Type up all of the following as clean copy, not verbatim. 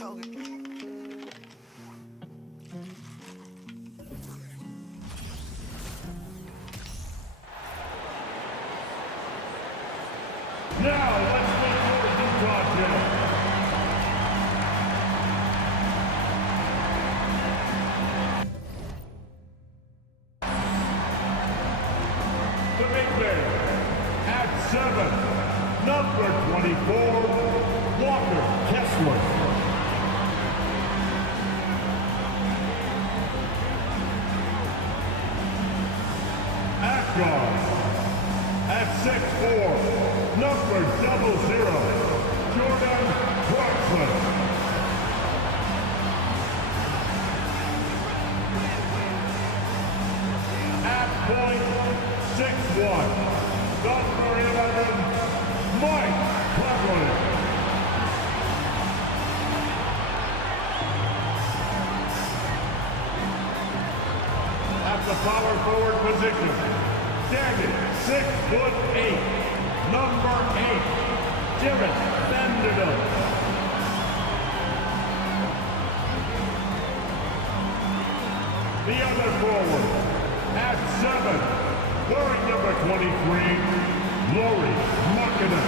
Now, let's go to the Utah Jazz. The big man, at 7, number 24, Walker Kessler. At guard, at 6'4", number 00, Jordan Clarkson. At point, 6'1", number 11, Mike Cleveland. At the power forward position, standing 6'8", number 8, Jarrett Vanderbilt. The other forward, at 7, wearing number 23, Lauri Markkanen.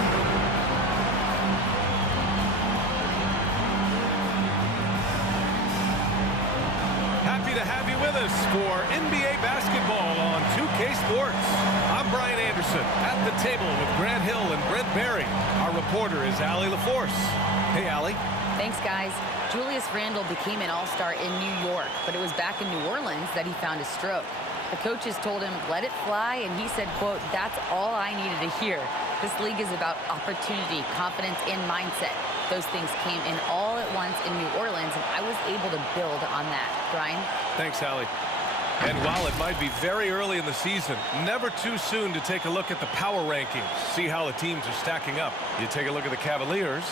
Happy to have you with us for NBA basketball on 2K Sports. I'm Brian Anderson at the table with Grant Hill and Brent Barry. Our reporter is Allie LaForce. Hey, Allie. Thanks, guys. Julius Randle became an all-star in New York, but it was back in New Orleans that he found his stroke. The coaches told him, let it fly, and he said, quote, that's all I needed to hear. This league is about opportunity, confidence, and mindset. Those things came in all at once in New Orleans, and I was able to build on that. Brian? Thanks, Allie. And while it might be very early in the season, never too soon to take a look at the power rankings, see how the teams are stacking up. You take a look at the Cavaliers,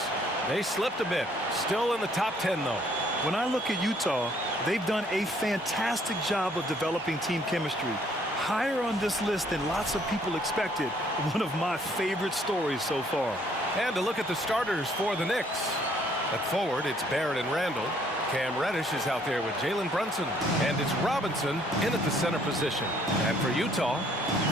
they slipped a bit. Still in the top 10, though. When I look at Utah, they've done a fantastic job of developing team chemistry. Higher on this list than lots of people expected. One of my favorite stories so far. And to look at the starters for the Knicks. At forward, it's Barrett and Randall. Cam Reddish is out there with Jalen Brunson. And it's Robinson in at the center position. And for Utah,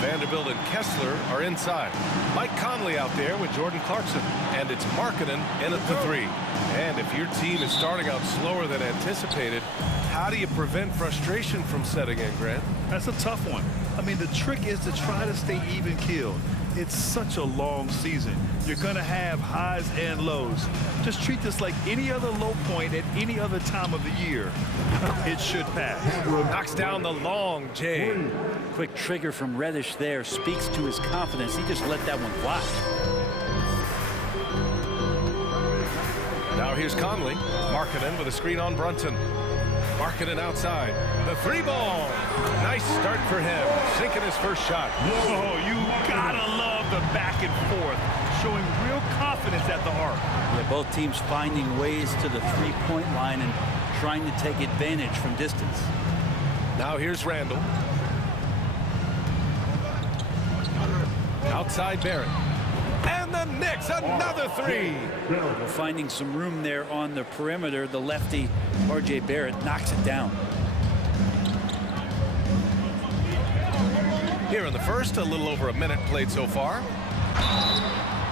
Vanderbilt and Kessler are inside. Mike Conley out there with Jordan Clarkson. And it's Markkanen in at the 3. And if your team is starting out slower than anticipated, how do you prevent frustration from setting in, Grant? That's a tough one. I mean, the trick is to try to stay even-keeled. It's such a long season. You're going to have highs and lows. Just treat this like any other low point at any other time of the year. It should pass. Knocks down the long J. Quick trigger from Reddish there speaks to his confidence. He just let that one fly. Now here's Conley. Markkanen with a screen on Brunson. Markkanen outside. The 3 ball. Nice start for him. Sinking his first shot. Oh, you gotta love the back and forth. Showing real confidence at the arc. Yeah, both teams finding ways to the three-point line and trying to take advantage from distance. Now here's Randall. Outside Barrett. And the Knicks, another 3. We're finding some room there on the perimeter. The lefty, R.J. Barrett, knocks it down. Here in the first, a little over a minute played so far.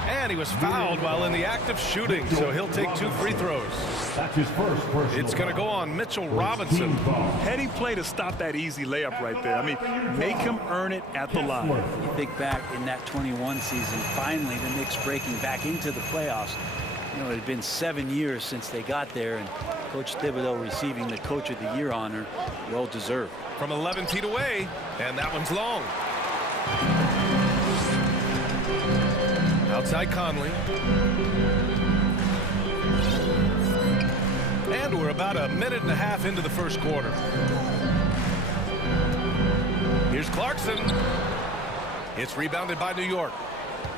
And he was fouled while in the act of shooting, so he'll take 2 free throws. That's his first personal. It's going to go on Mitchell Robinson. Heady play to stop that easy layup right there. I mean, make him earn it at the line. You think back in that 21 season, finally the Knicks breaking back into the playoffs. You know, it had been 7 years since they got there, and Coach Thibodeau receiving the Coach of the Year honor, well deserved. From 11 feet away, and that one's long. Outside Conley. And we're about a minute and a half into the first quarter. Here's Clarkson. It's rebounded by New York.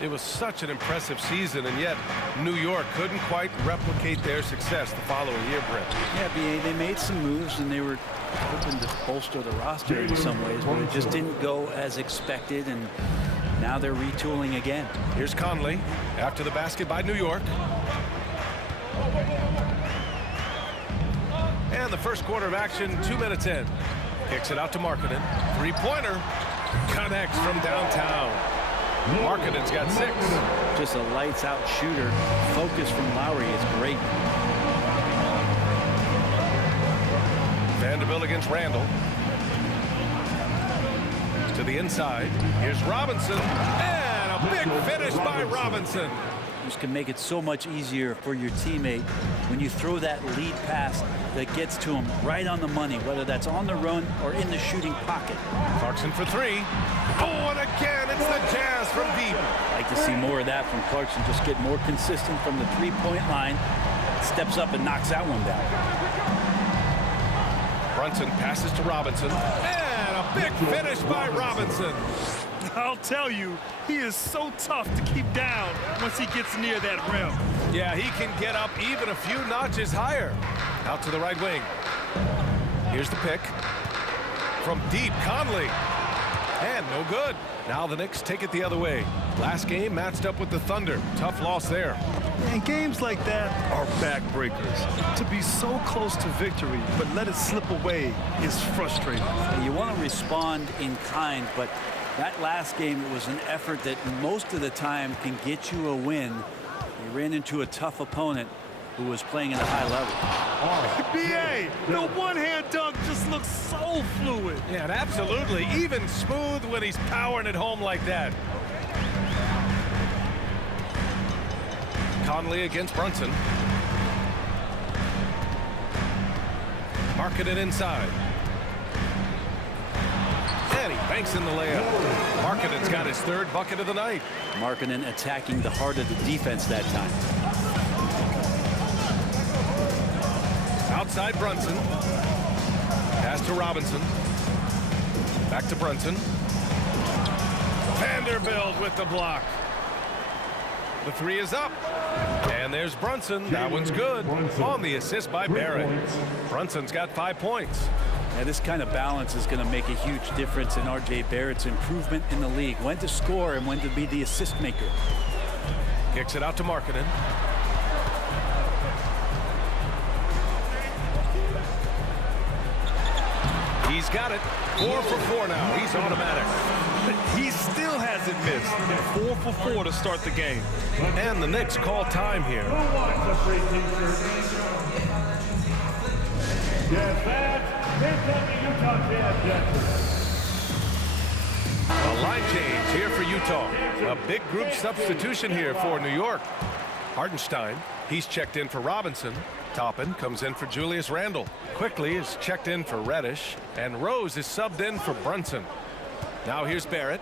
It was such an impressive season, and yet New York couldn't quite replicate their success the following year, Brent. Yeah, B.A., they made some moves, and they were hoping to bolster the roster in some ways, but it just didn't go as expected, and now they're retooling again. Here's Conley after the basket by New York. And the first quarter of action, 2 minutes in. Kicks it out to Markkanen. Three-pointer. Connects from downtown. Markkanen's got 6. Just a lights-out shooter. Focus from Lowry is great. Vanderbilt against Randall. To the inside. Here's Robinson. And a big finish by Robinson. Just can make it so much easier for your teammate when you throw that lead pass that gets to him right on the money, whether that's on the run or in the shooting pocket. Clarkson for 3. Oh, and again, it's the Jazz from deep. Like to see more of that from Clarkson. Just get more consistent from the three-point line. Steps up and knocks that one down. Brunson passes to Robinson. And a big finish by Robinson. I'll tell you, he is so tough to keep down once he gets near that rim. Yeah, he can get up even a few notches higher. Out to the right wing. Here's the pick. From deep, Conley. And no good. Now the Knicks take it the other way. Last game matched up with the Thunder. Tough loss there. And games like that are backbreakers. To be so close to victory, but let it slip away is frustrating. And you want to respond in kind, but that last game, it was an effort that most of the time can get you a win. You ran into a tough opponent who was playing at a high level. B.A., the one-hand dunk just looks so fluid. Yeah, and absolutely. Even smooth when he's powering it home like that. Conley against Brunson. Markkanen inside. And he banks in the layup. Markkanen's got his 3rd bucket of the night. Markkanen attacking the heart of the defense that time. Outside Brunson. Pass to Robinson. Back to Brunson. Vanderbilt with the block. The 3 is up. And there's Brunson. That one's good. On the assist by Barrett. Brunson's got 5 points. Yeah, this kind of balance is going to make a huge difference in R.J. Barrett's improvement in the league. When to score and when to be the assist maker. Kicks it out to Markkanen. He's got it. 4 for 4 now. He's automatic. He still hasn't missed. 4 for 4 to start the game. And the Knicks call time here. A line change here for Utah. A big group substitution here for New York. Hardenstein, he's checked in for Robinson. Toppin comes in for Julius Randle. Quickly is checked in for Reddish. And Rose is subbed in for Brunson. Now here's Barrett.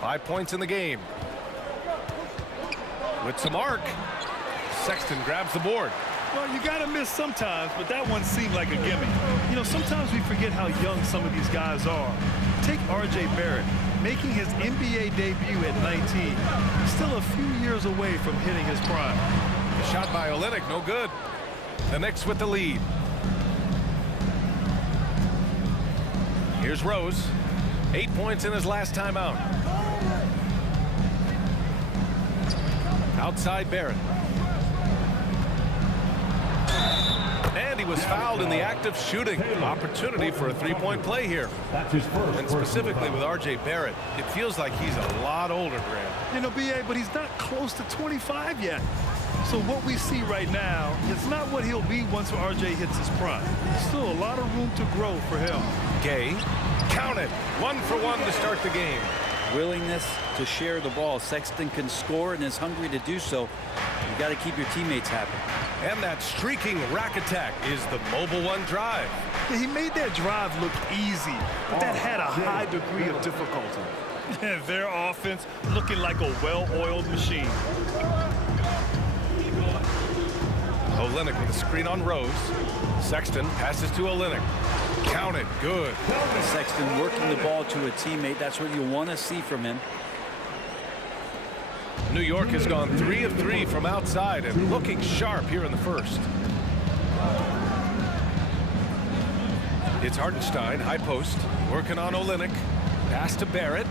5 points in the game. With some arc. Sexton grabs the board. Well, you got to miss sometimes, but that one seemed like a gimme. You know, sometimes we forget how young some of these guys are. Take R.J. Barrett, making his NBA debut at 19. Still a few years away from hitting his prime. The shot by Olynyk, no good. The Knicks with the lead. Here's Rose. 8 points in his last time out. Outside Barrett. And he was fouled in the act of shooting. Opportunity for a three-point play here. That's his first. And specifically with R.J. Barrett, it feels like he's a lot older, Grant. You know, B.A., but he's not close to 25 yet. So what we see right now is not what he'll be once R.J. hits his prime. Still a lot of room to grow for him. Gay, count it. 1 for 1 to start the game. Willingness to share the ball. Sexton can score and is hungry to do so. You got to keep your teammates happy. And that streaking rack attack is the Mobile One drive. Yeah, he made that drive look easy, but that had a high degree of difficulty. Their offense looking like a well-oiled machine. Olynyk with a screen on Rose. Sexton passes to Olynyk. Count it. Good. Sexton working the ball to a teammate. That's what you want to see from him. New York has gone 3 of 3 from outside and looking sharp here in the first. It's Hardenstein, high post, working on Olynyk. Pass to Barrett.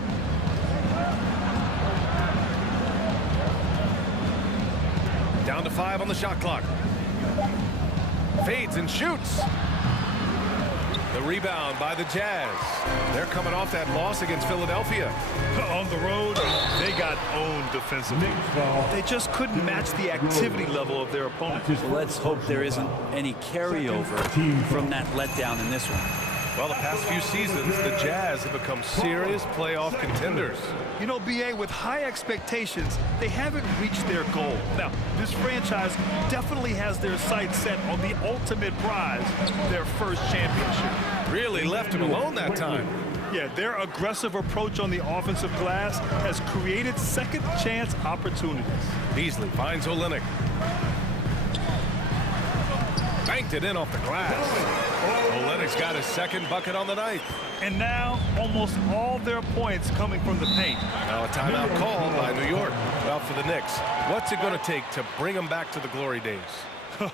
Down to 5 on the shot clock. Fades and shoots. The rebound by the Jazz. They're coming off that loss against Philadelphia. On the road, they got owned defensively. They just couldn't match the activity level of their opponent. Well, let's hope there isn't any carryover from that letdown in this one. Well, the past few seasons, the Jazz have become serious playoff contenders. You know, BA, with high expectations, they haven't reached their goal. Now, this franchise definitely has their sights set on the ultimate prize, their first championship. Really left him alone that time. Yeah, their aggressive approach on the offensive glass has created second chance opportunities. Beasley finds Olynyk. Banked it in off the glass. Olynyk's got his second bucket on the night. And now, almost all their points coming from the paint. Now a timeout called by New York. Well, for the Knicks, what's it going to take to bring them back to the glory days?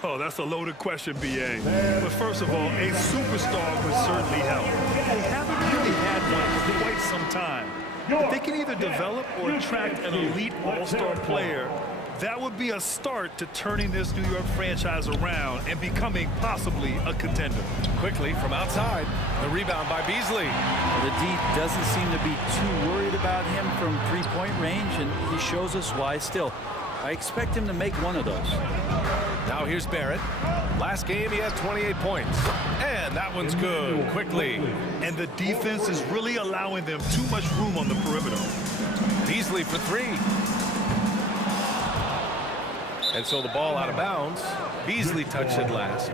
Oh, that's a loaded question, BA. But first of all, a superstar would certainly help. They haven't really had one for quite some time. If they can either develop or attract an elite all-star player, that would be a start to turning this New York franchise around and becoming possibly a contender. Quickly from outside, the rebound by Beasley. The D doesn't seem to be too worried about him from three-point range, and he shows us why still. I expect him to make one of those. Now here's Barrett. Last game he had 28 points. And that one's good, quickly. And the defense is really allowing them too much room on the perimeter. Beasley for three. And so the ball out of bounds. Beasley touched it last.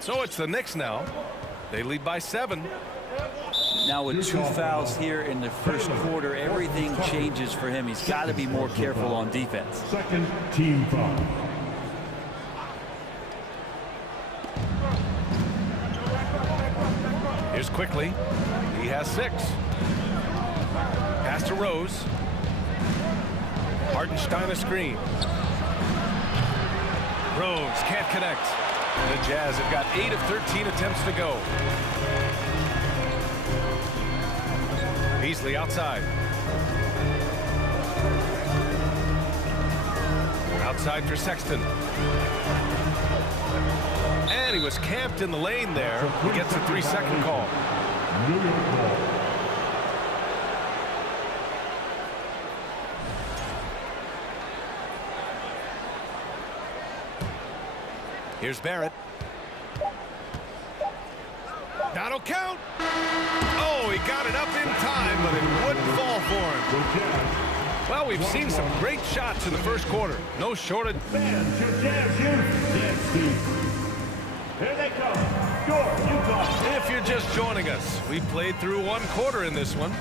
So it's the Knicks now. They lead by 7. Now with 2 fouls here in the first quarter, everything changes for him. He's got to be more careful on defense. Second team foul. Here's Quickly. He has 6. Pass to Rose. Hartenstein a screen. Rose can't connect. The Jazz have got 8 of 13 attempts to go. Beasley outside. Outside for Sexton. And he was camped in the lane there. He gets a 3-second call. New York ball. Here's Barrett. That'll count. Oh, he got it up in time, but it wouldn't fall for him. Well, we've seen some great shots in the first quarter. No shortage. Fans, your Jazz Jazz team. Here they come. Utah. If you're just joining us, we played through 1 quarter in this one.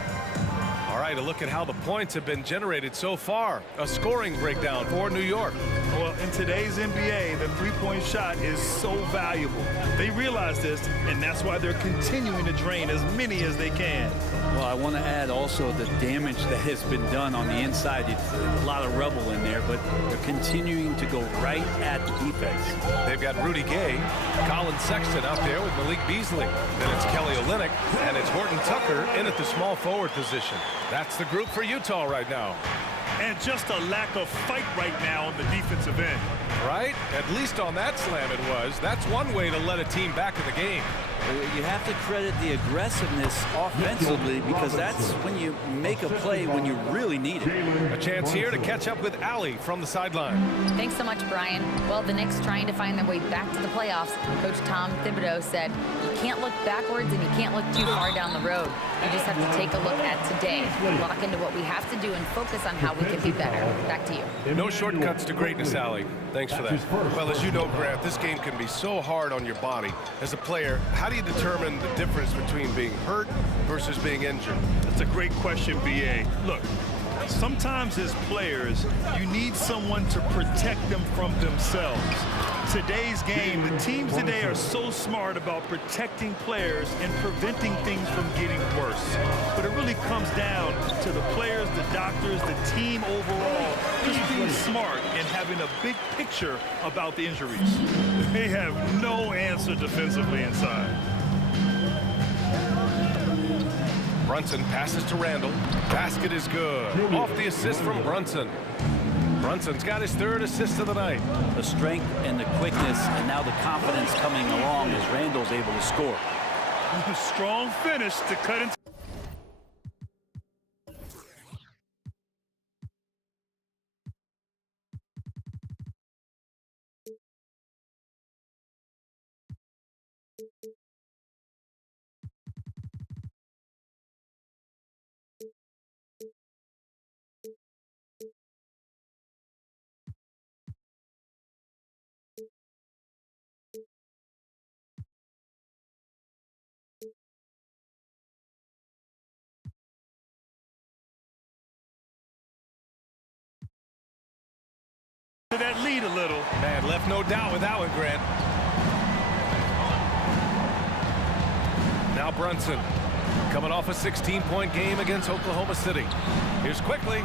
All right, a look at how the points have been generated so far. A scoring breakdown for New York. Well, in today's NBA, the three-point shot is so valuable. They realize this, and that's why they're continuing to drain as many as they can. Well, I want to add also the damage that has been done on the inside. It's a lot of rubble in there, but they're continuing to go right at the defense. They've got Rudy Gay, Colin Sexton out there with Malik Beasley. Then it's Kelly Olynyk, and it's Horton Tucker in at the small forward position. That's the group for Utah right now. And just a lack of fight right now on the defensive end. Right? At least on that slam it was. That's one way to let a team back in the game. You have to credit the aggressiveness offensively, because that's when you make a play when you really need it. A chance here to catch up with Allie from the sideline. Thanks so much, Brian. Well, the Knicks trying to find their way back to the playoffs. Coach Tom Thibodeau said, you can't look backwards and you can't look too far down the road. You just have to take a look at today, lock into what we have to do, and focus on how we can be better. Back to you. No shortcuts to greatness, Allie. Thanks for that. Well, as you know, Grant, this game can be so hard on your body. As a player, how do you determine the difference between being hurt versus being injured? That's a great question, BA. Look, sometimes as players, you need someone to protect them from themselves. Today's game, the teams today are so smart about protecting players and preventing things from getting worse. But it really comes down to the players, the doctors, the team overall, just being smart and having a big picture about the injuries. They have no answer defensively inside. Brunson passes to Randall. Basket is good. Off the assist from Brunson. Brunson's got his 3rd assist of the night. The strength and the quickness, and now the confidence coming along as Randall's able to score. Strong finish to cut into. That lead a little. Man, left no doubt with that one, Grant. Now Brunson coming off a 16-point game against Oklahoma City. Here's quickly.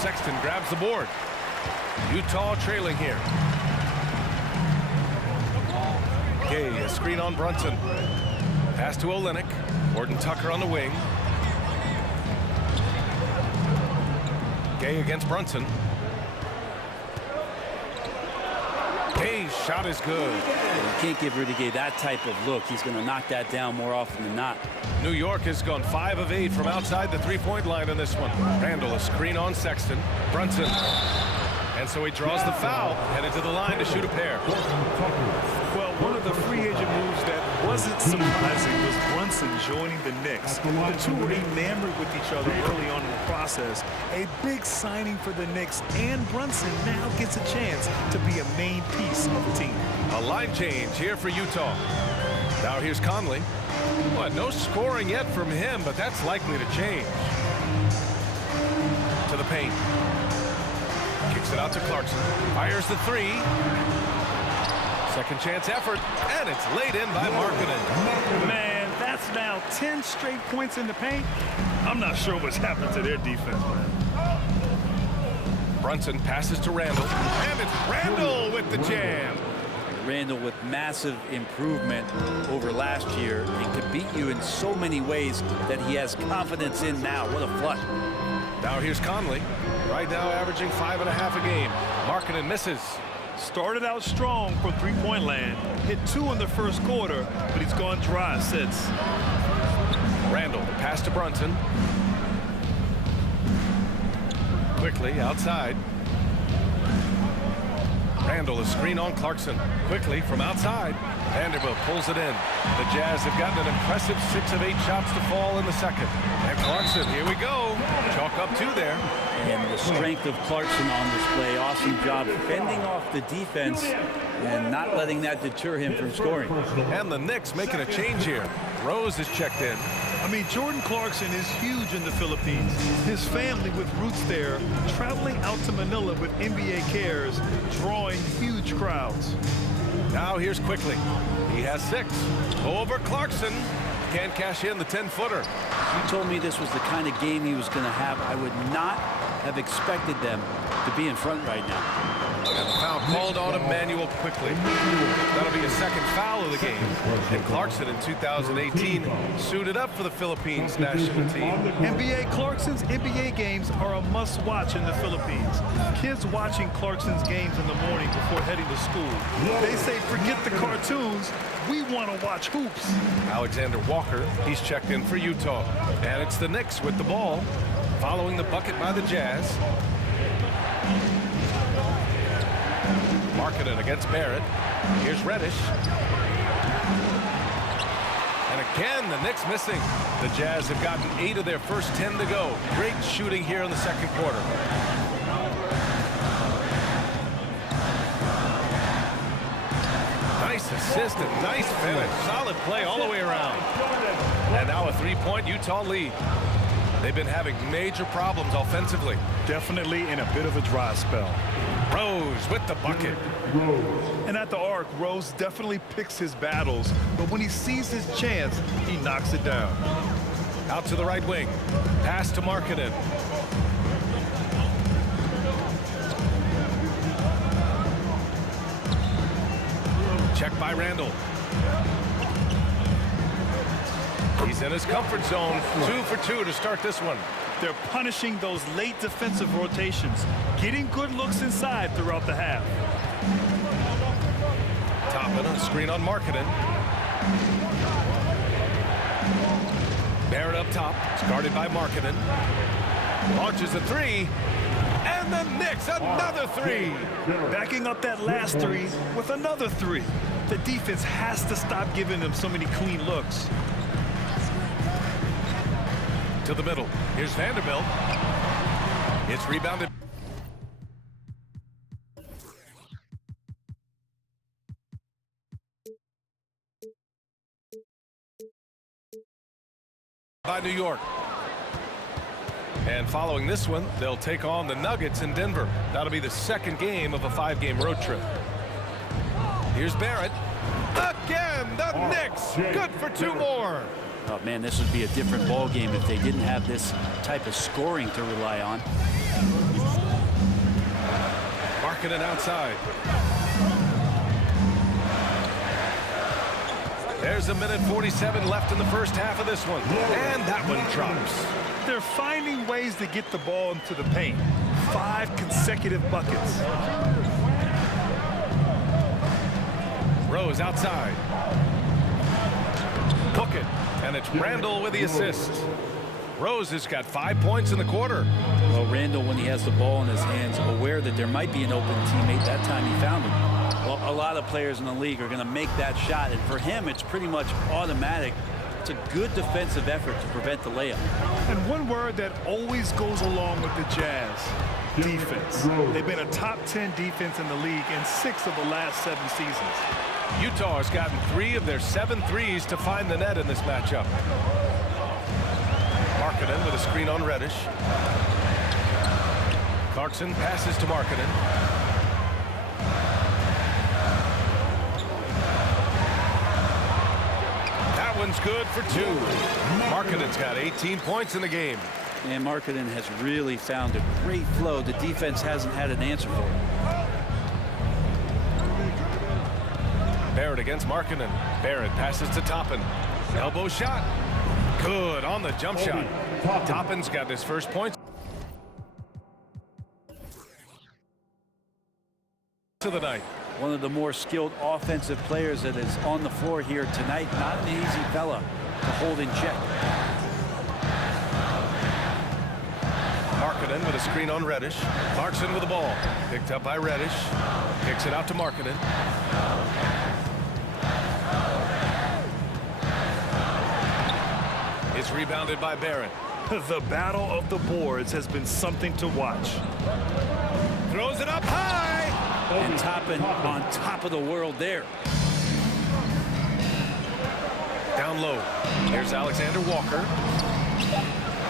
Sexton grabs the board. Utah trailing here. Gay, a screen on Brunson. Pass to Olynyk. Gordon Tucker on the wing. Gay against Brunson. Gay's shot is good. You can't give Rudy Gay that type of look. He's going to knock that down more often than not. New York has gone 5 of 8 from outside the 3-point line in this one. Randall, a screen on Sexton. Brunson. And so he draws the foul, headed to the line to shoot a pair. Well, one of the free agent moves that wasn't surprising was Brunson joining the Knicks. The two were enamored with each other early on in the process. A big signing for the Knicks, and Brunson now gets a chance to be a main piece of the team. A line change here for Utah. Now here's Conley. What, no scoring yet from him, but that's likely to change. To the paint. Kicks it out to Clarkson. Fires the 3. Second chance effort, and it's laid in by Markkanen. Man, that's now 10 straight points in the paint. I'm not sure what's happened to their defense, man. Brunson passes to Randall, and it's Randall with the jam. Randall with massive improvement over last year and could beat you in so many ways that he has confidence in now. What a flush. Now here's Conley. Right now averaging 5.5 a game. Markkanen misses. Started out strong from three-point land. Hit 2 in the first quarter, but he's gone dry since. Randall, the pass to Brunson. Quickly outside. Randall, a screen on Clarkson. Quickly from outside. Vanderbilt pulls it in. The Jazz have gotten an impressive 6 of 8 shots to fall in the second. And Clarkson, here we go. Chalk up 2 there. And the strength of Clarkson on display. Awesome job fending off the defense and not letting that deter him from scoring. And the Knicks making a change here. Rose is checked in. I mean, Jordan Clarkson is huge in the Philippines. His family with roots there, traveling out to Manila with NBA cares, drawing huge crowds. Now here's quickly. He has 6. Go over Clarkson. Can't cash in the 10-footer. You told me this was the kind of game he was going to have. I would not have expected them to be in front right now. And the foul called on Emmanuel quickly. That'll be his second foul of the game. And Clarkson in 2018 suited up for the Philippines national team. NBA Clarkson's NBA games are a must-watch in the Philippines. Kids watching Clarkson's games in the morning before heading to school. They say, forget the cartoons, we want to watch hoops. Alexander Walker, he's checked in for Utah. And it's the Knicks with the ball, following the bucket by the Jazz. Markkanen against Barrett. Here's Reddish. And again, the Knicks missing. The Jazz have gotten 8 of their first 10 to go. Great shooting here in the second quarter. Nice assist and nice finish. Solid play all the way around. And now a 3-point Utah lead. They've been having major problems offensively. Definitely in a bit of a dry spell. Rose with the bucket. And at the arc, Rose definitely picks his battles, but when he sees his chance, he knocks it down. Out to the right wing. Pass to Markkanen. Check by Randall. He's in his comfort zone. 2 for 2 to start this one. They're punishing those late defensive rotations, getting good looks inside throughout the half. Toppin on a screen on Markkanen. Barrett up top. It's guarded by Markkanen. Launches a three. And the Knicks, another three. Backing up that last three with another three. The defense has to stop giving them so many clean looks. To the middle. Here's Vanderbilt. It's rebounded. By New York. And following this one, they'll take on the Nuggets in Denver. That'll be the second game of a 5-game road trip. Here's Barrett. Again, the Knicks. Good for 2 more. Oh, man, this would be a different ball game if they didn't have this type of scoring to rely on. Markkanen outside. There's 1:47 left in the first half of this one. And that one drops. They're finding ways to get the ball into the paint. 5 consecutive buckets. Rose outside. Book it. And it's Randall with the assist. Rose has got 5 points in the quarter. Well, Randall, when he has the ball in his hands, aware that there might be an open teammate, that time he found him. Well, a lot of players in the league are going to make that shot, and for him, it's pretty much automatic. It's a good defensive effort to prevent the layup. And one word that always goes along with the Jazz: defense. They've been a top 10 defense in the league in 6 of the last 7 seasons. Utah has gotten 3 of their 7 threes to find the net in this matchup. Markkanen with a screen on Reddish. Clarkson passes to Markkanen. That one's good for 2. Markkanen's got 18 points in the game. And Markkanen has really found a great flow. The defense hasn't had an answer for it. Barrett against Markkanen. Barrett passes to Toppin. Elbow shot. Good on the jump shot. Toppin's got his first points to the night. One of the more skilled offensive players that is on the floor here tonight. Not an easy fella to hold in check. Markkanen with a screen on Reddish. Clarkson with the ball. Picked up by Reddish. Kicks it out to Markkanen. It's rebounded by Barrett. The battle of the boards has been something to watch. Throws it up high. And Toppin on top of the world there. Down low. Here's Alexander Walker.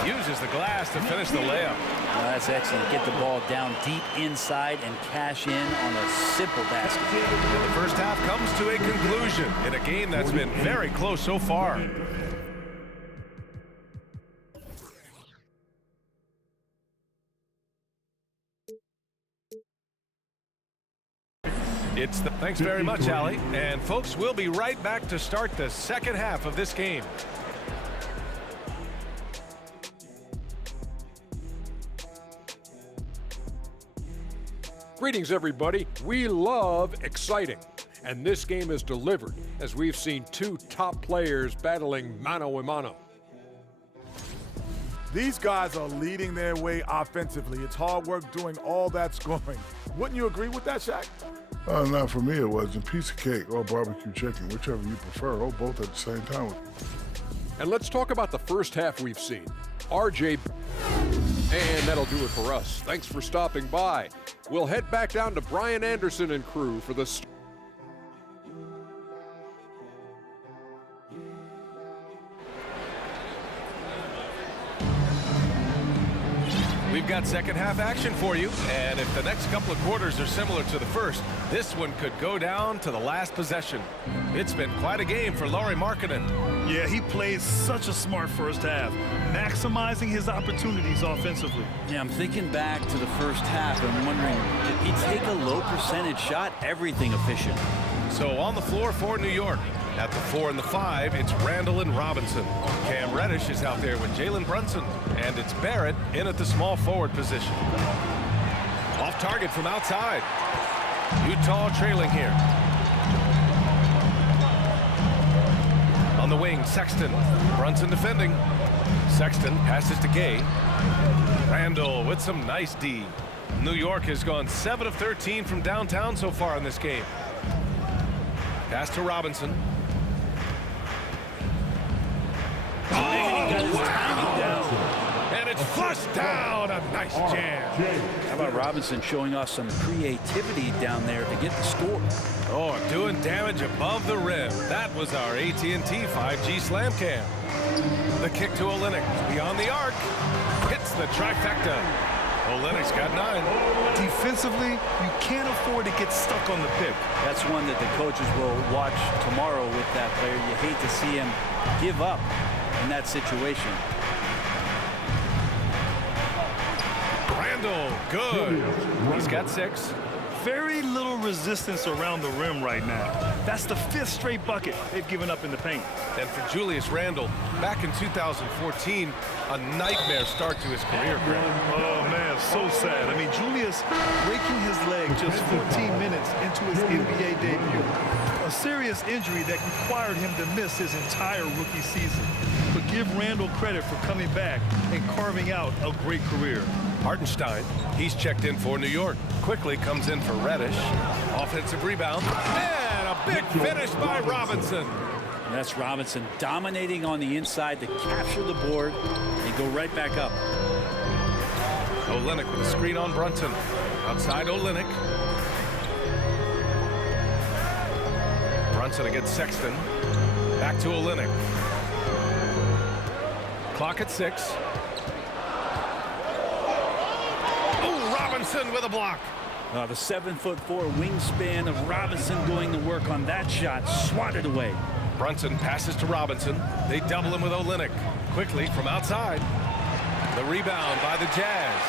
Uses the glass to finish the layup. Well, that's excellent. Get the ball down deep inside and cash in on a simple basket. And the first half comes to a conclusion in a game that's been very close so far. Thanks very much, Allie. And folks, we'll be right back to start the second half of this game. Greetings, everybody. We love exciting, and this game is delivered as we've seen 2 top players battling mano a mano. These guys are leading their way offensively. It's hard work doing all that scoring. Wouldn't you agree with that, Shaq? Not for me, it wasn't. Piece of cake or barbecue chicken, whichever you prefer, or both at the same time. And let's talk about the first half we've seen. RJ, and that'll do it for us. Thanks for stopping by. We'll head back down to Brian Anderson and crew for the We've got second half action for you, and if the next couple of quarters are similar to the first, this one could go down to the last possession. It's been quite a game for Lauri Markkanen. Yeah, he played such a smart first half, maximizing his opportunities offensively. Yeah, I'm thinking back to the first half and wondering, did he take a low percentage shot? Everything efficient. So on the floor for New York, At the 4 and the 5, it's Randall and Robinson. Cam Reddish is out there with Jalen Brunson. And it's Barrett in at the small forward position. Off target from outside. Utah trailing here. On the wing, Sexton. Brunson defending. Sexton passes to Gay. Randall with some nice D. New York has gone 7 of 13 from downtown so far in this game. Pass to Robinson. And it's flushed down. A nice jam. How about Robinson showing off some creativity down there to get the score? Oh, doing damage above the rim. That was our AT&T 5G slam cam. The kick to Olynyk. Beyond the arc. Hits the trifecta. Olynyk's got 9. Defensively, you can't afford to get stuck on the pick. That's one that the coaches will watch tomorrow with that player. You hate to see him give up in that situation. Randall, good. He's got 6. Very little resistance around the rim right now. That's the 5th straight bucket they've given up in the paint. And for Julius Randle, back in 2014, a nightmare start to his career. Oh, man, so sad. I mean, Julius breaking his leg just 14 minutes into his NBA debut. A serious injury that required him to miss his entire rookie season. But give Randall credit for coming back and carving out a great career. Hartenstein, he's checked in for New York. Quickly comes in for Reddish. Offensive rebound. And a big finish by Robinson. And that's Robinson dominating on the inside to capture the board and go right back up. Olynyk with a screen on Brunson. Outside Olynyk. Brunson against Sexton. Back to Olynyk. Clock at 6. Robinson with a block. The 7'4" wingspan of Robinson going to work on that shot. Swatted away. Brunson passes to Robinson. They double him with Olynyk. Quickly from outside. The rebound by the Jazz.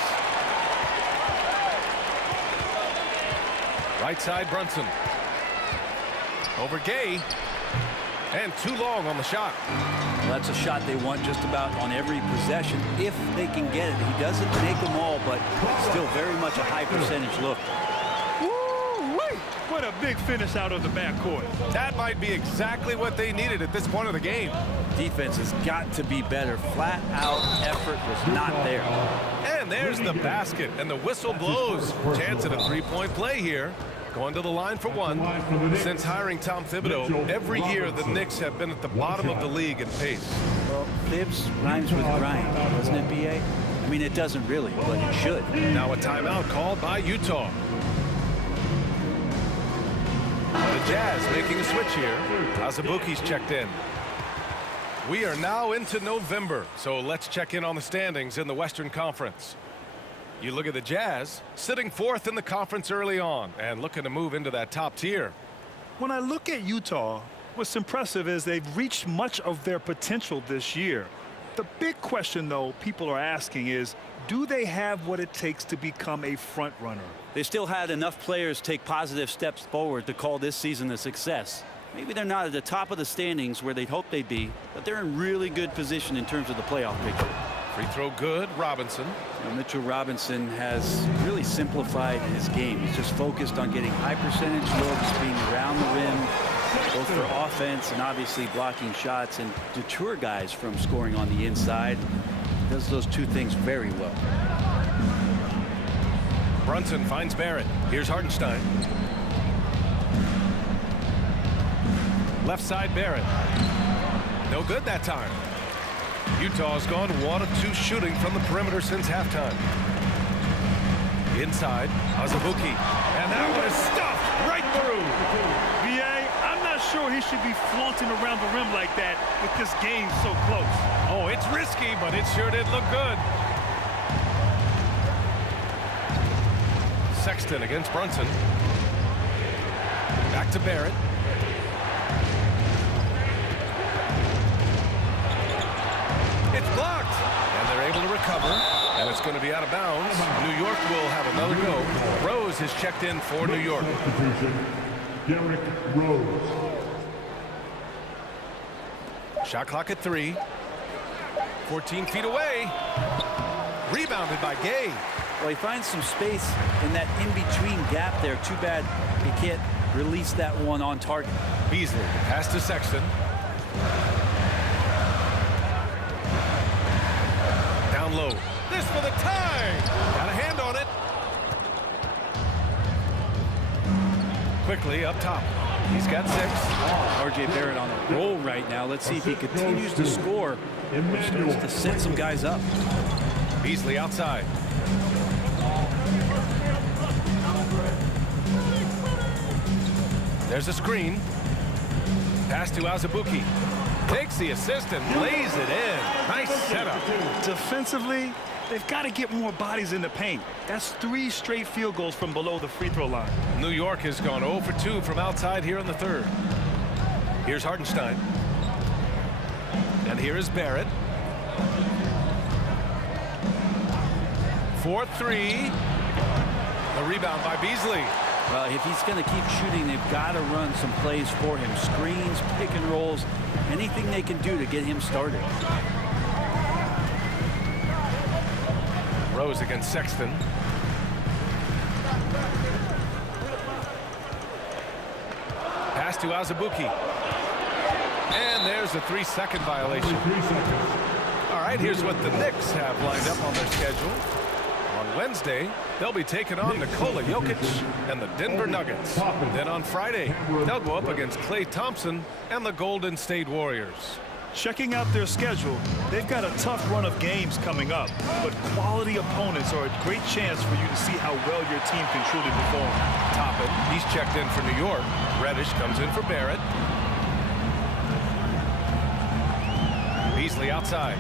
Right side Brunson. Over Gay. And too long on the shot. Well, that's a shot they want just about on every possession if they can get it. He doesn't make them all, but still very much a high percentage look. Woo-wee! What a big finish out of the backcourt. That might be exactly what they needed at this point of the game. Defense has got to be better. Flat out effort was not there. And there's the basket, and the whistle blows. Chance at a three-point play here. Going to the line for 1. Since hiring Tom Thibodeau, every year the Knicks have been at the bottom of the league in pace. Well, Thibs rhymes with grind, doesn't it, B.A.? I mean, it doesn't really, but it should. Now a timeout called by Utah. The Jazz making a switch here. Azubuike's checked in. We are now into November, so let's check in on the standings in the Western Conference. You look at the Jazz, sitting 4th in the conference early on and looking to move into that top tier. When I look at Utah, what's impressive is they've reached much of their potential this year. The big question, though, people are asking is, do they have what it takes to become a front runner? They still had enough players take positive steps forward to call this season a success. Maybe they're not at the top of the standings where they'd hoped they'd be, but they're in really good position in terms of the playoff picture. Free throw good, Robinson. Mitchell Robinson has really simplified his game. He's just focused on getting high percentage looks, being around the rim, both for offense and obviously blocking shots, and deter guys from scoring on the inside. Does those two things very well. Brunson finds Barrett. Here's Hartenstein. Left side Barrett. No good that time. Utah's gone 1 of 2 shooting from the perimeter since halftime. Inside, Azubuike. And that one is stuffed right through. B.A., I'm not sure he should be flaunting around the rim like that with this game so close. Oh, it's risky, but it sure did look good. Sexton against Brunson. Back to Barrett. It's blocked, and they're able to recover, and it's going to be out of bounds. New York will have another go. Rose is checked in for New York. Derrick Rose. Shot clock at 3. 14 feet away. Rebounded by Gay. Well, he finds some space in that in-between gap there. Too bad he can't release that one on target. Beasley, pass to Sexton. Down low. This for the tie. Got a hand on it. Quickly up top. He's got 6. R.J. Barrett on a roll right now. Let's see if he continues to score. Starts to set some guys up. Beasley outside. There's a screen. Pass to Azubuike. Takes the assist and lays it in. Nice setup. Defensively, they've got to get more bodies in the paint. That's 3 straight field goals from below the free throw line. New York has gone 0 for 2 from outside here in the third. Here's Hartenstein. And here is Barrett. 4-3. The rebound by Beasley. Well, if he's going to keep shooting, they've got to run some plays for him. Screens, pick and rolls, anything they can do to get him started. Rose against Sexton. Pass to Azubuike. And there's a 3-second violation. All right, here's what the Knicks have lined up on their schedule. On Wednesday, they'll be taking on Nikola Jokic and the Denver Nuggets. Then on Friday, they'll go up against Klay Thompson and the Golden State Warriors. Checking out their schedule, they've got a tough run of games coming up, but quality opponents are a great chance for you to see how well your team can truly perform. Toppin, he's checked in for New York. Reddish comes in for Barrett. Beasley outside.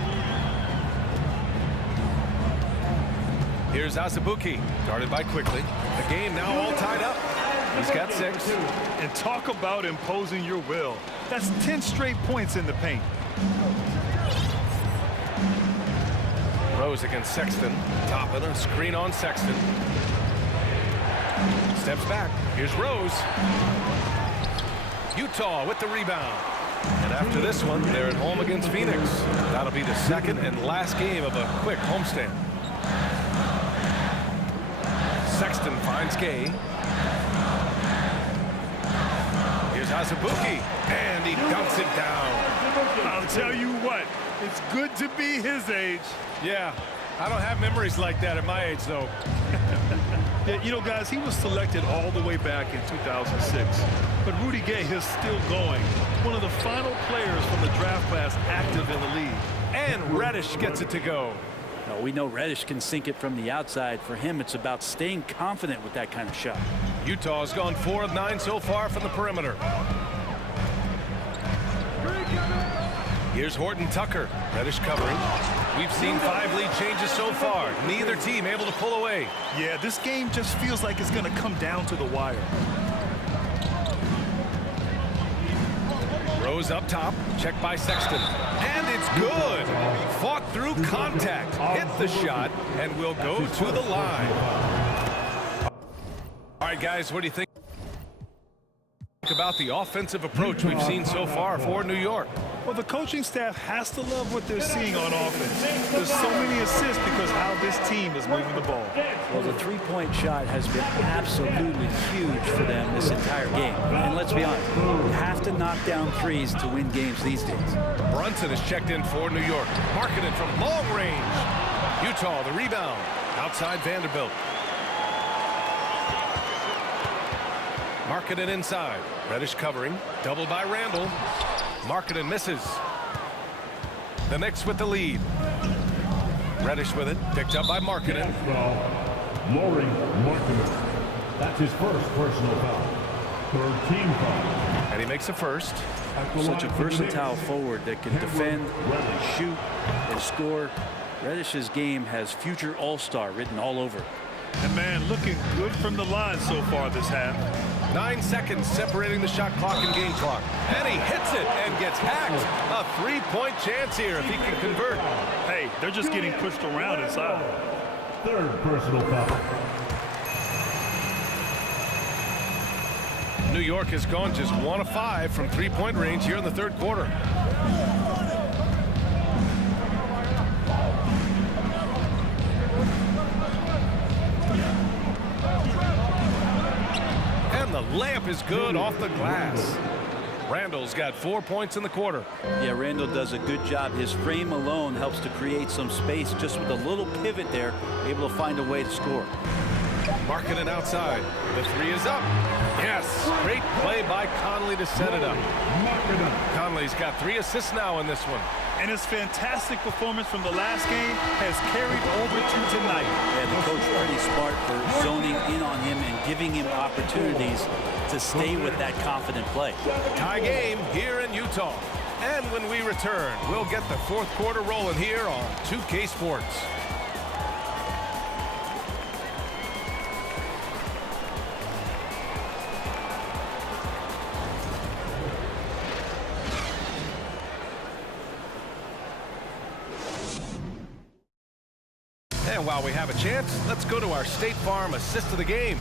Here's Azubuike, guarded by Quickly. The game now all tied up. He's got 6. And talk about imposing your will. That's 10 straight points in the paint. Rose against Sexton. Toppin, a screen on Sexton. Steps back. Here's Rose. Utah with the rebound. And after this one, they're at home against Phoenix. That'll be the second and last game of a quick homestand. Sexton finds Gay. Here's Azubuike, and he dunks it down. I'll tell you what, it's good to be his age. Yeah, I don't have memories like that at my age, though. Yeah, you know, guys, he was selected all the way back in 2006. But Rudy Gay is still going. One of the final players from the draft class active in the league. And Reddish gets it to go. No, we know Reddish can sink it from the outside. For him, it's about staying confident with that kind of shot. Utah has gone 4 of 9 so far from the perimeter. Here's Horton Tucker. Reddish covering. We've seen 5 lead changes so far. Neither team able to pull away. Yeah, this game just feels like it's going to come down to the wire. Rose up top, checked by Sexton. And it's good. Fought through contact, hit the shot, and will go to the line. All right, guys, what do you think about the offensive approach we've seen so far for New York? Well, the coaching staff has to love what they're seeing on offense. There's so many assists because how this team is moving the ball. Well, the three-point shot has been absolutely huge for them this entire game. And let's be honest, you have to knock down threes to win games these days. Brunson is checked in for New York. Marketed from long range. Utah, the rebound. Outside Vanderbilt. Marketed inside. Reddish covering. Double by Randall. Marketed misses. The Knicks with the lead. Reddish with it. Picked up by Marketed. Laurie Marketed. That's his first personal foul. Third team foul. And he makes a first. Such a versatile forward that can defend, and shoot, and score. Reddish's game has future all-star written all over it. And man, looking good from the line so far this half. 9 seconds separating the shot clock and game clock. And he hits it and gets hacked. A three-point chance here if he can convert. Hey, they're just getting pushed around inside. Third personal foul. New York has gone just 1 of 5 from three-point range here in the third quarter. And the layup is good off the glass. Randall's got 4 points in the quarter. Yeah, Randall does a good job. His frame alone helps to create some space. Just with a little pivot there, able to find a way to score. Markkanen outside. The three is up. Yes, great play by Conley to set it up. Conley's got 3 assists now in this one. And his fantastic performance from the last game has carried over to tonight. Yeah, the coach pretty smart for zoning in on him and giving him opportunities to stay with that confident play. Tie game here in Utah. And when we return, we'll get the fourth quarter rolling here on 2K Sports. And while we have a chance, let's go to our State Farm assist of the game.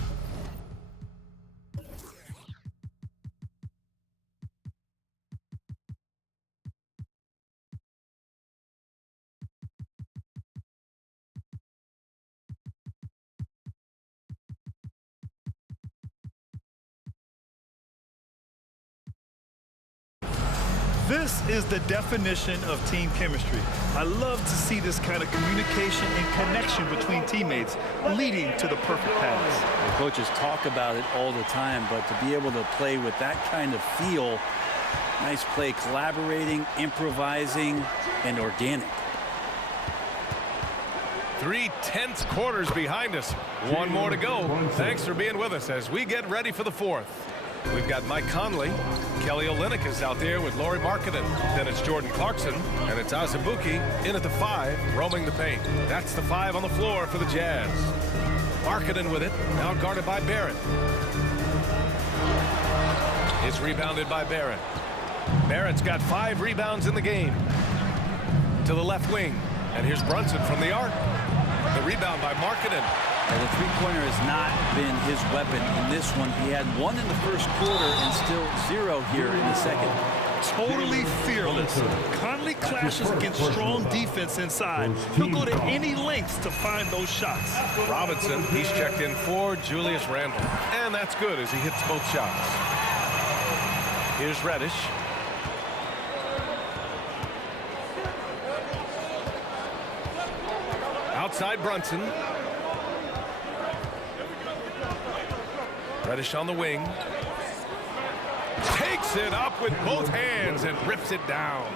This is the definition of team chemistry. I love to see this kind of communication and connection between teammates leading to the perfect pass. The coaches talk about it all the time, but to be able to play with that kind of feel, nice play, collaborating, improvising, and organic. 3 tense quarters behind us. One more to go. Thanks for being with us as we get ready for the fourth. We've got Mike Conley. Kelly Olynyk is out there with Lauri Markkanen. Then it's Jordan Clarkson, and it's Azubuike in at the 5, roaming the paint. That's the 5 on the floor for the Jazz. Markkanen with it, now guarded by Barrett. It's rebounded by Barrett. Barrett's got 5 rebounds in the game. To the left wing, and here's Brunson from the arc. The rebound by Markkanen. And the three-pointer has not been his weapon in this one. He had 1 in the first quarter and still 0 here in the second. Totally fearless. Conley clashes against strong defense inside. He'll go to any lengths to find those shots. Robinson, he's checked in for Julius Randle. And that's good as he hits both shots. Here's Reddish. Outside Brunson. Reddish on the wing. Takes it up with both hands and rips it down.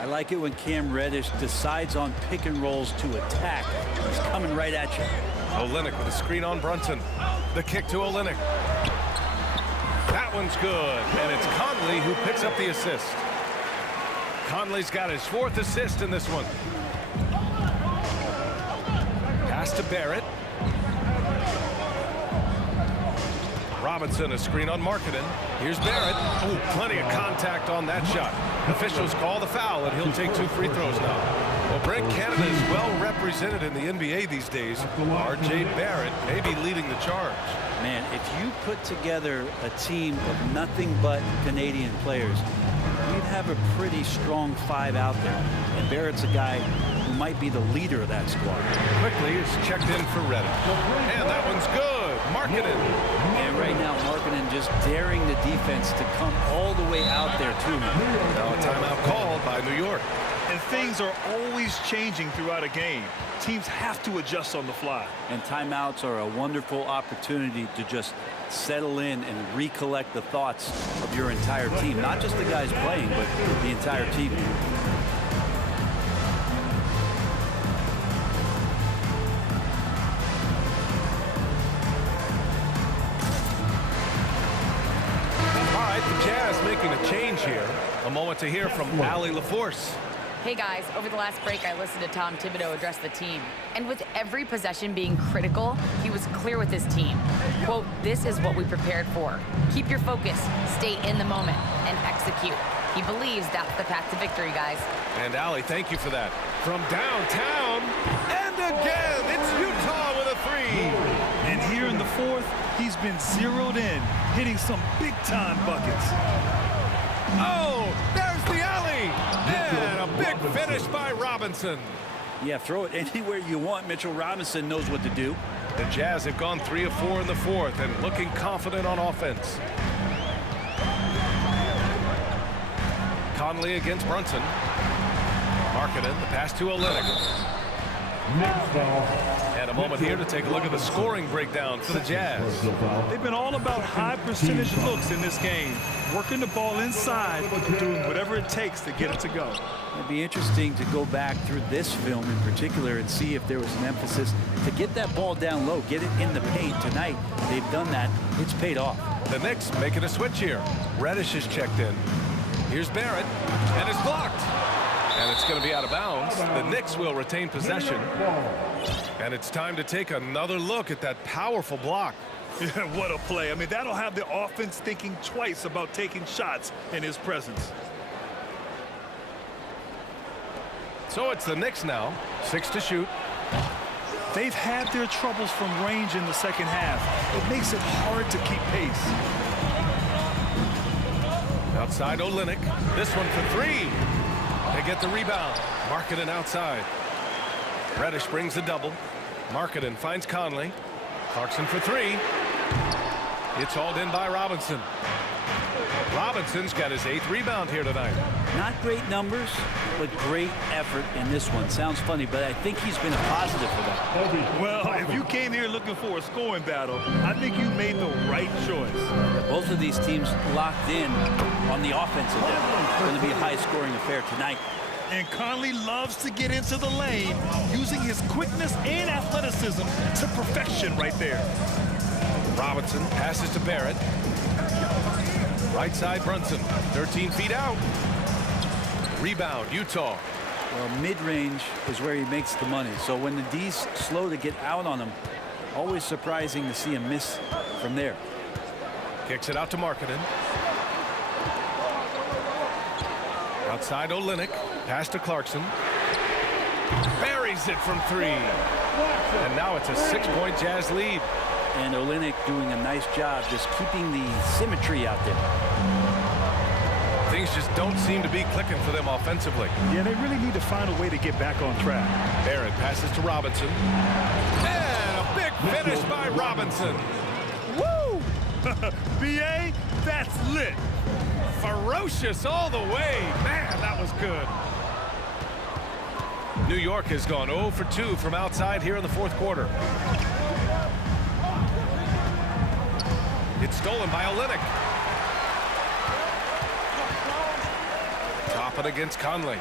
I like it when Cam Reddish decides on pick and rolls to attack. He's coming right at you. Olynyk with a screen on Brunson. The kick to Olynyk. That one's good, and it's Conley who picks up the assist. Conley's got his 4th assist in this one. Pass to Barrett. Robinson, a screen on Markkanen. Here's Barrett. Oh, plenty of contact on that shot. Officials call the foul, and he'll take 2 free throws now. Well, Brent, Canada is well represented in the NBA these days. R.J. Barrett may be leading the charge. Man, if you put together a team of nothing but Canadian players, you'd have a pretty strong 5 out there. And Barrett's a guy who might be the leader of that squad. Quickly is checked in for Reddish. And that one's good. Markkanen. And right now, Markkanen just daring the defense to come all the way out there to him. Now a timeout called by New York. And things are always changing throughout a game. Teams have to adjust on the fly. And timeouts are a wonderful opportunity to just settle in and recollect the thoughts of your entire team. Not just the guys playing, but the entire team. All right, the Jazz making a change here. A moment to hear from Allie LaForce. Hey guys, over the last break, I listened to Tom Thibodeau address the team. And with every possession being critical, he was clear with his team. Quote, "This is what we prepared for. Keep your focus, stay in the moment, and execute." He believes that's the path to victory, guys. And Allie, thank you for that. From downtown, and again, it's Utah with a 3. And here in the fourth, he's been zeroed in, hitting some big-time buckets. Oh, there's the alley. finish by Robinson. Yeah, throw it anywhere you want. Mitchell Robinson knows what to do. The Jazz have gone 3 of 4 in the fourth and looking confident on offense. Conley against Brunson. Markkanen, the pass to Olynyk. And a moment here to take a look at the scoring breakdown for the Jazz. They've been all about high percentage looks in this game, working the ball inside, doing whatever it takes to get it to go. It'd be interesting to go back through this film in particular and see if there was an emphasis to get that ball down low, get it in the paint. Tonight, they've done that. It's paid off. The Knicks making a switch here. Reddish is checked in. Here's Barrett, and it's blocked. And it's going to be out of bounds. The Knicks will retain possession. And it's time to take another look at that powerful block. Yeah, what a play. I mean, that'll have the offense thinking twice about taking shots in his presence. So it's the Knicks now. 6 to shoot. They've had their troubles from range in the second half. It makes it hard to keep pace. Outside Olynyk. This one for 3. They get the rebound. Markkanen outside. Reddish brings the double. Markkanen finds Conley. Clarkson for 3. It's hauled in by Robinson. Robinson's got his 8th rebound here tonight. Not great numbers, but great effort in this one. Sounds funny, but I think he's been a positive for them. Well, if you came here looking for a scoring battle, I think you made the right choice. Both of these teams locked in on the offensive end. It's going to be a high-scoring affair tonight. And Conley loves to get into the lane, using his quickness and athleticism to perfection right there. Robinson passes to Barrett. Right side Brunson, 13 feet out. Rebound, Utah. Well, mid-range is where he makes the money. So when the D's slow to get out on him, always surprising to see him miss from there. Kicks it out to Markkanen. Outside Olynyk, pass to Clarkson. Buries it from 3. And now it's a 6-point Jazz lead. And Olynyk doing a nice job just keeping the symmetry out there. Things just don't seem to be clicking for them offensively. Yeah, they really need to find a way to get back on track. Barrett passes to Robinson. And a big finish by Robinson. Woo! BA, that's lit. Ferocious all the way. Man, that was good. New York has gone 0 for 2 from outside here in the fourth quarter. It's stolen by Olynyk. Top it against Conley.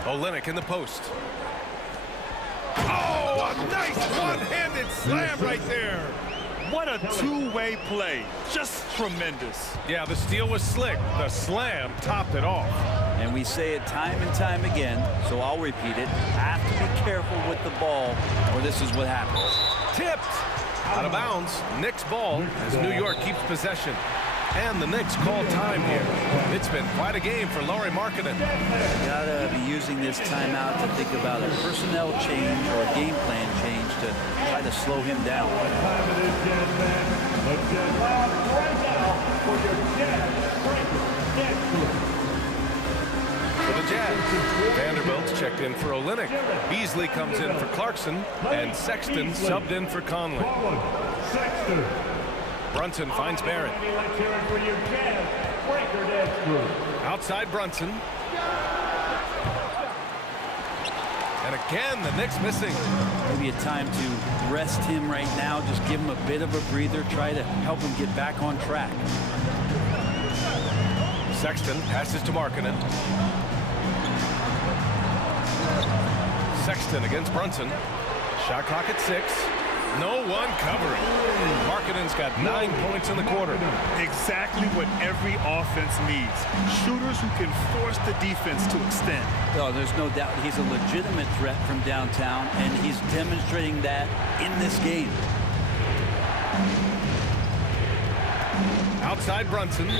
Olynyk in the post. Oh, a nice one-handed slam right there. What a two-way play. Just tremendous. Yeah, the steal was slick. The slam topped it off. And we say it time and time again, so I'll repeat it. Have to be careful with the ball, or this is what happens. Tipped. Out of bounds. Knicks ball as New York keeps possession. And the Knicks call time here. It's been quite a game for Lauri Markkanen. Gotta be using this timeout to think about a personnel change or a game plan change to try to slow him down. For the Jazz, Vanderbilt's checked in for Olynyk. Beasley comes in for Clarkson, and Sexton subbed in for Conley. Brunson finds Barrett. Outside Brunson. And again, the Knicks missing. Maybe a time to rest him right now. Just give him a bit of a breather. Try to help him get back on track. Sexton passes to Markkanen. Sexton against Brunson. Shot clock at 6. No one covering. Markkanen's got 9 points in the quarter. Exactly what every offense needs. Shooters who can force the defense to extend. Oh, there's no doubt he's a legitimate threat from downtown, and he's demonstrating that in this game. Outside Brunson.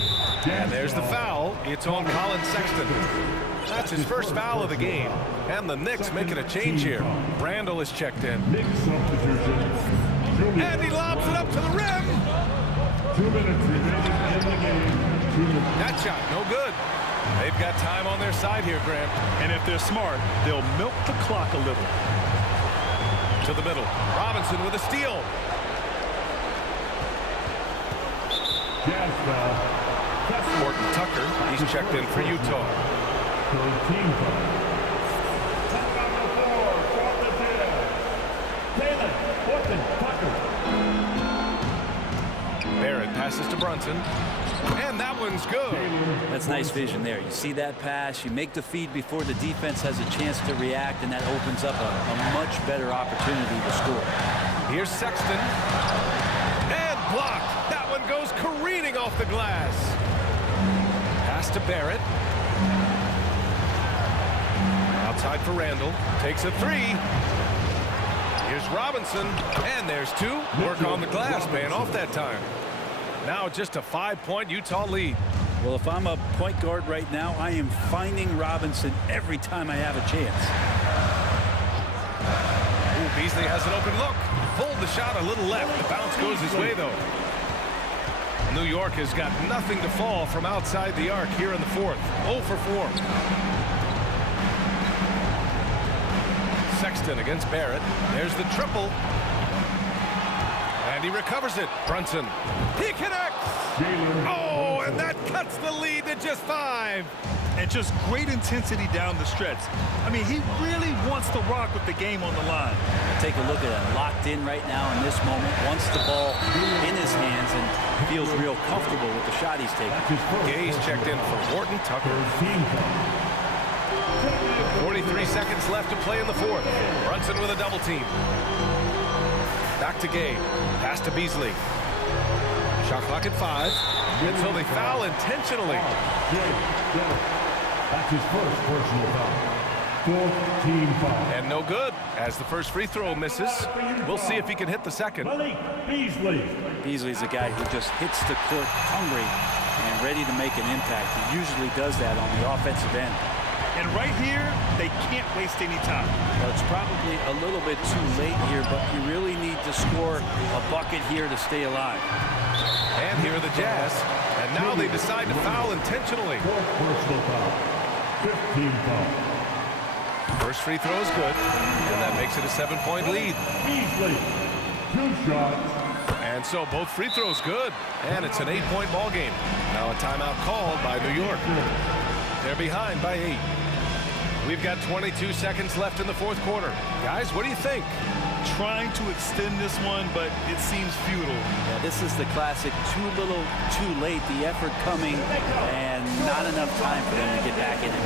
And there's the foul. It's on Colin Sexton. That's his first foul of the game. And the Knicks making a change here. Randall is checked in. And he lobs it up to the rim. 2 minutes remaining in the game. That shot, no good. They've got time on their side here, Graham. And if they're smart, they'll milk the clock a little. To the middle. Robinson with a steal. Jazz foul. Horton Tucker, he's checked in for Utah. Third team foul. Foul number 4 for the Jazz. Horton Tucker. Barrett passes to Brunson. And that one's good. That's nice vision there. You see that pass, you make the feed before the defense has a chance to react, and that opens up a much better opportunity to score. Here's Sexton. And blocked. That one goes careening off the glass. Pass to Barrett. Outside for Randall. Takes a 3. Here's Robinson. And there's 2. Work on the glass, paying off that time. Now just a 5-point Utah lead. Well, if I'm a point guard right now, I am finding Robinson every time I have a chance. Ooh, Beasley has an open look. Pulled the shot a little left. The bounce goes his way, though. New York has got nothing to fall from outside the arc here in the fourth. 0 for 4. Sexton against Barrett. There's the triple. And he recovers it. Brunson. He connects. Oh, and that cuts the lead to just 5. And just great intensity down the stretch. I mean, he really wants to rock with the game on the line. Take a look at him, locked in right now in this moment, wants the ball in his hands and feels real comfortable with the shot he's taking. Gay's checked in for Horton Tucker. 43 seconds left to play in the fourth. Brunson with a double team. Back to Gay. Pass to Beasley. Shot clock at 5. Until they foul intentionally. That's his first personal foul. 4th team foul. And no good, as the first free throw misses. We'll see if he can hit the second. Beasley. Beasley's a guy who just hits the court hungry and ready to make an impact. He usually does that on the offensive end. And right here, they can't waste any time. Well, it's probably a little bit too late here, but you really need to score a bucket here to stay alive. And here are the Jazz. And now they decide to foul intentionally. 4th personal foul. 5th team foul. First free throw is good. And that makes it a 7-point lead. Beasley. 2 shots. And so both free throws good. And it's an 8-point ball game. Now a timeout called by New York. They're behind by 8. We've got 22 seconds left in the fourth quarter. Guys, what do you think? Trying to extend this one, but it seems futile. Yeah, this is the classic too little, too late. The effort coming and not enough time for them to get back in it.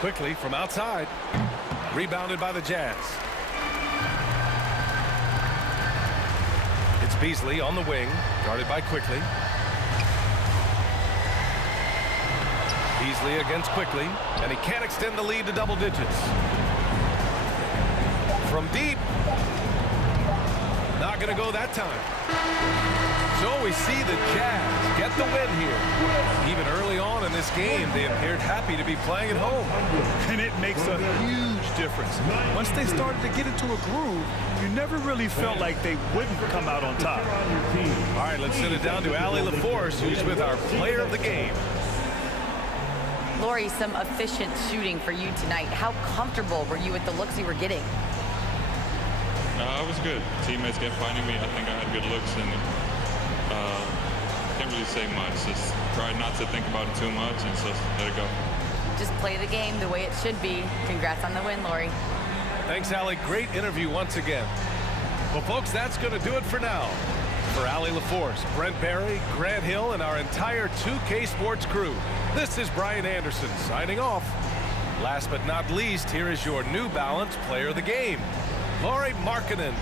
Quickly from outside. Rebounded by the Jazz. It's Beasley on the wing. Guarded by Quickly. Beasley against Quickly. And he can't extend the lead to double digits. From deep. Not going to go that time. So we see the Jazz get the win here. Even early on in this game, they appeared happy to be playing at home. And it makes a huge difference. Once they started to get into a groove, you never really felt like they wouldn't come out on top. All right, let's send it down to Allie LaForce, who's with our player of the game. Lori, some efficient shooting for you tonight. How comfortable were you with the looks you were getting? I was good. Teammates kept finding me. I think I had good looks, and can't really say much. Just try not to think about it too much and just let it go. Just play the game the way it should be. Congrats on the win, Lori. Thanks, Allie. Great interview once again. Well, folks, that's going to do it for now. For Allie LaForce, Brent Barry, Grant Hill, and our entire 2K Sports crew, this is Brian Anderson signing off. Last but not least, here is your New Balance Player of the Game. Lauri Markkanen